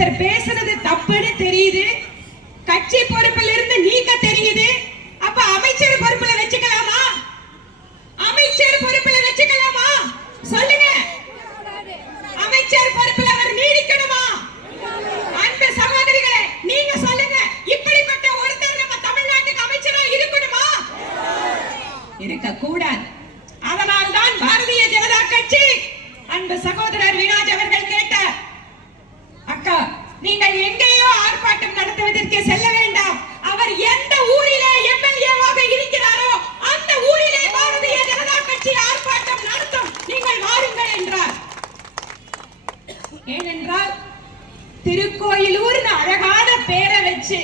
ஒருத்தர் பேசுறது தப்புன்னு தெரியுது, கட்சி பொறுப்பில் இருந்து நீக்க தெரியுது. அப்ப அமைச்சர் பொறுப்புல வச்சுக்கலாமா? அமைச்சர் பொறுப்புல வச்சுக்கலாமா? சொல்லுங்க. அமைச்சர் பொறுப்புல அவர் நீடிக்கணுமா? அன்பு சகோதரிகளே, நீங்க சொல்லுங்க. இப்படிப்பட்ட ஒருத்தர் நம்ம தமிழ்நாட்டுக்கு அமைச்சரா இருக்கணுமா? இருக்க கூடாது. அதனால் தான் பாரதிய ஜனதா கட்சி அன்பு சகோதரர் விராஜ் அவர்கள் கேட்டார், அக்கா நீங்கள் எங்கேயோ ஆர்ப்பாட்டம் நடத்துவதற்கு செல்ல வேண்டாம், அவர் எந்த ஊரிலே எம்எல்ஏவாக இருக்கிறாரோ அந்த ஊரிலே பாரதிய ஜனதா கட்சி ஆர்ப்பாட்டம் நடத்தும், நீங்கள் வாருங்கள் என்றார். ஏனென்றால் திருக்கோயிலூர் அழகான பேரை வச்சு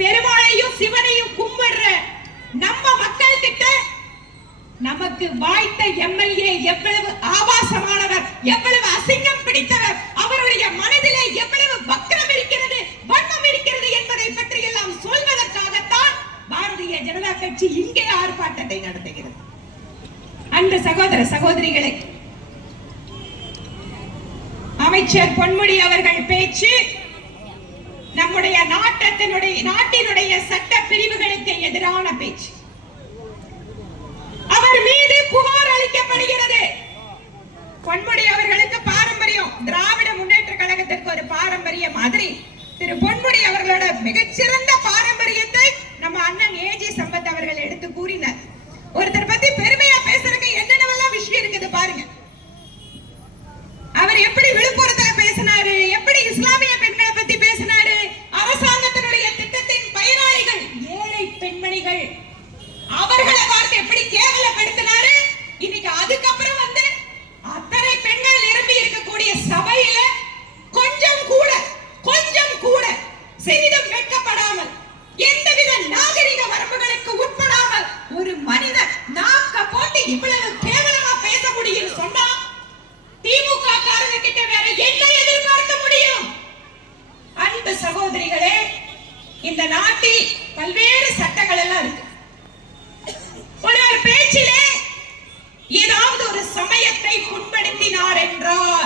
பெருமாளையும் சிவனையும் கும்பிடுற நம்ம மக்கள் கிட்ட நமக்கு வாய்த்த எம்எல்ஏ எவ்வளவு ஆபாசமானவர், எவ்வளவு அசிங்கம் பிடித்தவர், அவருடைய மனதிலே எவ்வளவு வக்ரம் இருக்கிறது, வன்மம் இருக்கிறது என்பதை பற்றி எல்லாம் சொல்வதற்காகத்தான் பாரதிய ஜனதா கட்சி இங்கே ஆர்ப்பாட்டத்தை நடத்துகிறது. அன்பு சகோதர சகோதரிகளை, அமைச்சர் பொன்முடி அவர்கள் பேச்சு நம்முடைய நாட்டினுடைய சட்ட பிரிவுகளுக்கு எதிரான பேச்சு. அவர் மீது புகார் அளிக்கப்படுகிறது. பொன்முடி அவர்களுக்கு பாரம்பரியம், திராவிட முன்னேற்ற கழகத்திற்கு ஒரு பாரம்பரியம் மாதிரி திரு பொன்முடி அவர்களோட மிகச்சிறந்த பாரம்பரியத்தை நம்ம அண்ணன் ஏஜி சம்பத் அவர்கள் எடுத்து கூறினார். ஒருத்தர் பத்தி பெருமையா பேசுறதுக்கு என்னென்னவெல்லாம் விஷயம் இருக்குது பாருங்க. அவர் எப்படி விழுப்புரத்துல பேசினாரு, எப்படி இஸ்லாமிய பெண்களை பத்தி பேசினாரு, அரசாங்கத்தினுடைய திட்டத்தின் பயனாளிகள் ஏழை பெண்மணிகள் அவர்களை பார்த்து எப்படி கேவலப்படுத்தினாரு. இன்னைக்கு அதுக்கப்புறம் வந்து அத்தனை பெண்கள் நிரம்பி இருக்கக்கூடிய சபையில கொஞ்சம் கூட சிறிதும் வெட்கப்படாமல், எந்தவித நாகரிக வரம்புகளுக்கு உட்படாமல் ஒரு மனிதர் நாக்க போட்டு இவ்வளவு கேவலமா பேச முடியும் சொன்னா திமுக காரங்க கிட்ட வேற என்ன எதிர்பார்க்க முடியும்? அன்பு சகோதரிகளே, இந்த நாட்டில் பல்வேறு சட்டங்கள் எல்லாம் இருக்கு. ஒரு பேச்சிலே ஏதாவது ஒரு சமயத்தை புண்படுத்தினார் என்றால்